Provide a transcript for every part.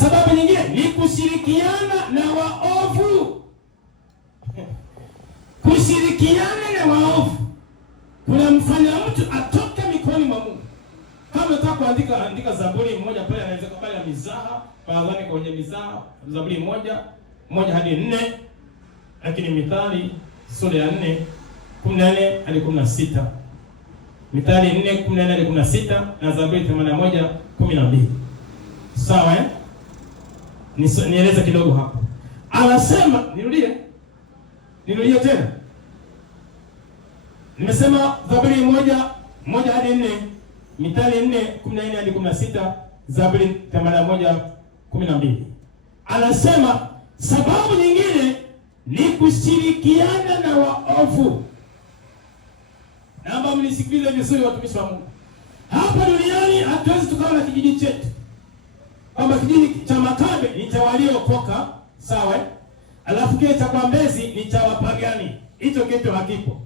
Sababu nyingine ni kushirikiana na waovu. Kushirikiana na waovu kunamfanya mtu atoke mikononi mwa Mungu. Kama unataka andika Zaburi moja pale, anaweza kupale ya mizaha, baadhi kwenye mizaha, Zaburi moja hadi 4, lakini Mithali sura ya 4:14 hadi 16. Mithali 4:14 hadi 16 na Zaburi 81:12. Sawa eh? Nieleza kidogo hapo. Anasema, nirudie tena. Nimesema Zaburi moja hadi 4, Mithali 4:14 hadi 16, Zaburi 81:12. Anasema sababu nyingine ni kushirikiana na waovu. Naomba mnisikilize vizuri watumishi wa Mungu. Hapa duniani hatuwezi tukawa na kijiji chetu, kwamba kijiji cha Makabe ni cha waliokoka, sawa? Alafu kile cha Kwambezi ni cha wapagani. Hicho kitu hakipo.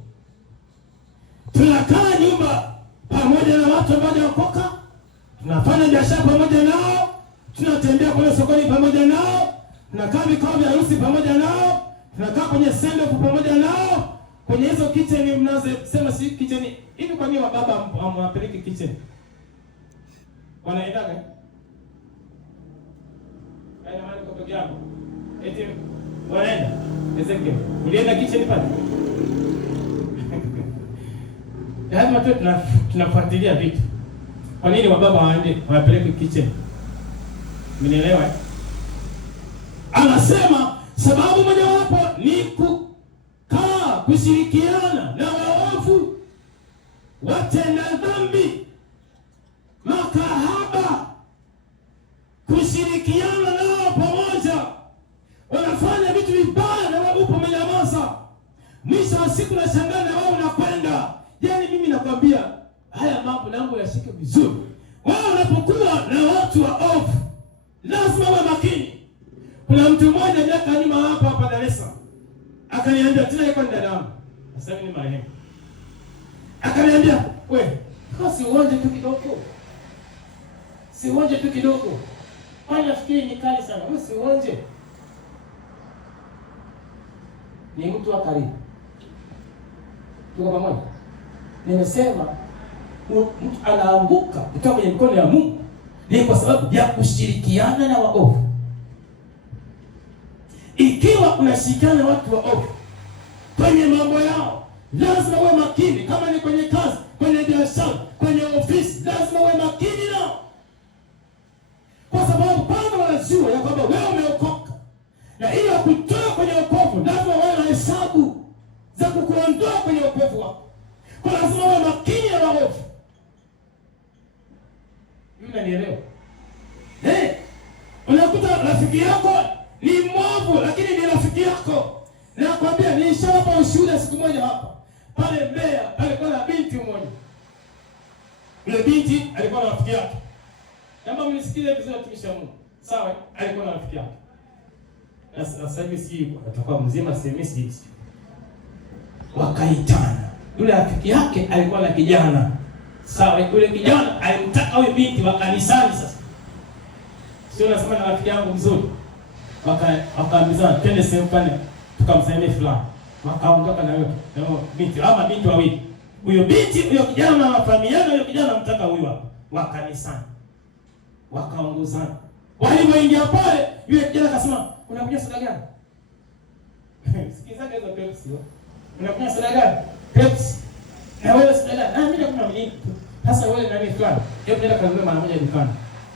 Tunakaa nyumba pamoja na watu ambao wameokoka, tunafanya biashara pamoja nao, tunatembea kwenye sokoni pamoja nao, tunakaa vikao vya harusi pamoja nao, tunakaa kwenye sendo pamoja nao. Kwenye hizo kitchen mnazosema si kitchen hivi, kwa nini wababa amwapeleke kitchen? Wanaendaga aina mali kwa peke yao. Eti wanaenda Ezekiel, ulienda kitchen pale? Lazima tu tunafuatilia vitu. Kwa nini wababa waende wapeleke kitchen? Mnielewa? Anasema sababu moja wapo ni kushirikiana na waovu, watenda dhambi, makahaba. Kushirikiana nao pamoja, wanafanya vitu vibaya na wewe upo umenyamaza. Mwisho wa siku nashangaa na wewe unakwenda. Yaani mimi nakwambia haya mambo yashike vizuri. Wao unapokuwa na watu waovu, lazima uwe makini. Kuna mtu mmoja miaka nyuma hapa Dar es Salaam akaniambia, tena yuko ndani yangu, sasa ni marehemu. Akaniambia, wewe si uonje tu kidogo, si uonje tu kidogo, kwani nafikiri ni kali sana, wewe si uonje. Ni mtu wa karibu, tuko pamoja. Nimesema mtu anaanguka kutoka kwenye mikono ya Mungu ni kwa sababu ya kushirikiana na waovu. Ikiwa unashirikiana na watu waovu kwenye mambo yao, lazima uwe makini. Kama ni kwenye kazi, kwenye biashara, kwenye ofisi, lazima uwe makini nao, kwa sababu bado wanajua ya kwamba wewe umeokoka, na ili kutoa kwenye wokovu lazima wawe na hesabu za kukuondoa kwenye wokovu wako. Kwa lazima uwe makini na waovu. Mnanielewa? Unakuta rafiki yako ni mwovu, lakini ni rafiki yako. Nakwambia nilishawapa ushuhuda siku moja hapa. Pale Mbeya, alikuwa na binti mmoja. Yule binti alikuwa na rafiki yake. Naomba mnisikize vizuri watumishi wa Mungu. Sawa? Alikuwa na rafiki yake. Sasa hivi si atakuwa mzima semesi. Wakaitana. Yule rafiki yake alikuwa na kijana. Sawa? Yule kijana alimtaka yule binti wa kanisani sasa. Sio nasema na rafiki yangu mzuri. Wakaambizana twende sehemu fulani tukamsaidie fulani. Wakaondoka na yule binti ama binti wawili. Huyo binti huyo kijana na familia huyo kijana mtaka huyo hapa. Wakanisani. Wakaongozana. Walipoingia pale yule kijana akasema, "Unakuja soda gani?" Sikizaga hizo Pepsi. "Unakuja soda gani?" "Pepsi." "Na wewe soda gani?" "Ah, mimi nakunywa mimi." "Sasa wewe nani fulani?" "Hebu nenda kanunue mara moja dukani."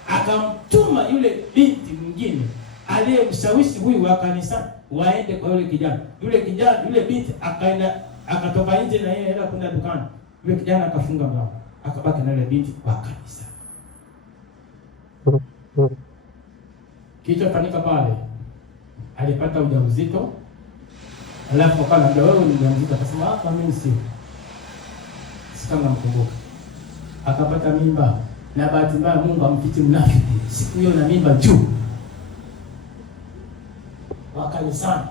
Akamtuma yule binti mwingine aliyemshawishi huyu wa kanisa waende kwa yule kijana. Yule binti akaenda akatoka nje na yeye aenda kwenda dukani. Yule kijana akafunga mlango. Akabaki na yule binti wa kanisa. Kilichofanyika pale, alipata ujauzito. Alafu akaambia, "Wewe ni mjamzito." Akasema, "Hapa mimi kama mkumbuka." Akapata mimba. Na bahati mbaya Mungu amfichi mnafiki. Siku hiyo na mimba juu. Wakanisana.